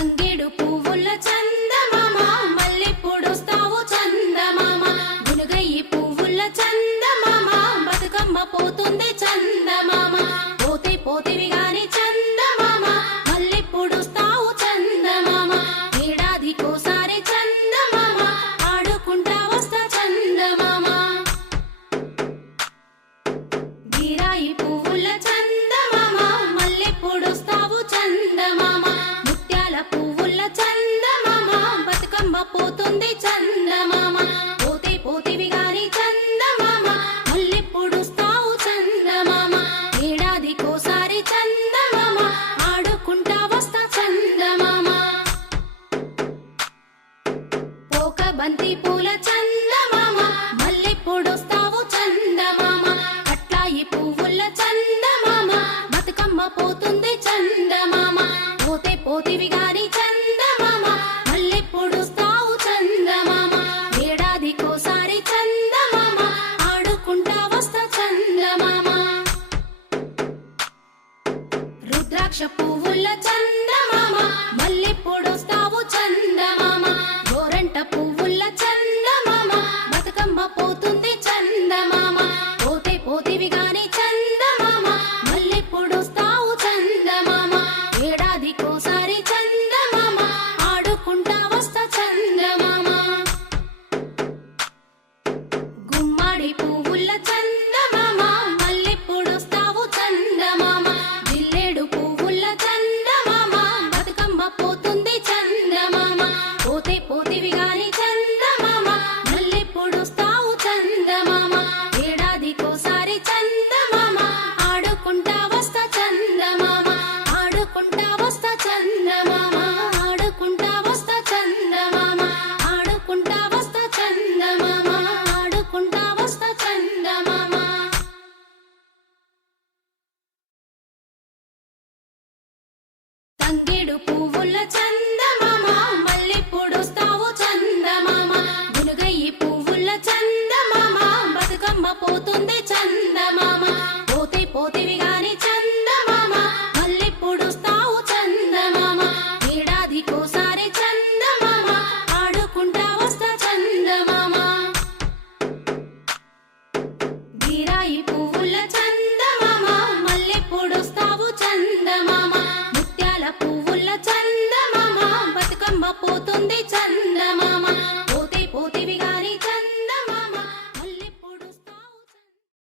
తంగేడు పువ్వుల చందమామ మల్లెప్పుడొస్తావు చందమామ గునుగయ్యి పువ్వుల చందమామ బతుకమ్మ పోతుంది చందమామ పోతే పోతివి గాని చందమామ మల్లెప్పుడొస్తావు చందమామ ఏడాదికోసారి చందమామ ఆడుకుంటా వస్తా చందమామ గీరాయి పువ్వుల చందమామ మల్లెప్పుడొస్తావు చందమామ పువ్వుల చందమామ బతుకమ్మ పోతుంది చందమామ పోతే పోతివి గాని చందమామ మల్లెప్పుడొస్తావు చందమామ ఏడాదికోసారి చందమామ ఆడుకుంటా వస్తా చందమామ పోక బంతి పూల చందమామ మల్లెప్పుడొస్తావు చందమామ అట్లాయి పువ్వుల చందమామ బతుకమ్మ పోతుంది చందమామ పోతే పోతివి గాని చందమామ మల్లెప్పుడొస్తావు చందమామ ఏడాదికోసారి చందమామ ఆడుకుంటా వస్తా చందమామ రుద్రాక్ష పువ్వుల చందమామ మల్లెప్పుడొస్తావు చందమామ గోరంట పువ్వుల చందమామ బతుకమ్మ పోతుంది చందమామ పోతే పోతివి గాని చందమామ మల్లెప్పుడొస్తావు చందమామ ఏడాదికోసారి చందమామ ఆడుకుంటా వస్తా చందమామ గుమ్మడి పువ్వుల చందమామ మల్లెప్పుడొస్తావు చందమామ జిల్లేడు పువ్వుల చందమామ బతుకమ్మ పోతుంది చందమామ పోతే పోతివి గాని చందమామ మల్లెప్పుడొస్తావు చందమామ ఏడాదికోసారి చందమామ ఆడుకుంటా వస్తా చందమామ ఆడుకుంటా వస్తా చందమామ ఆడుకుంటా వస్తా చందమామ ఆడుకుంటా వస్తా చందమామ ఆడుకుంటా వస్తా చందమామ తంగేడు పువ్వుల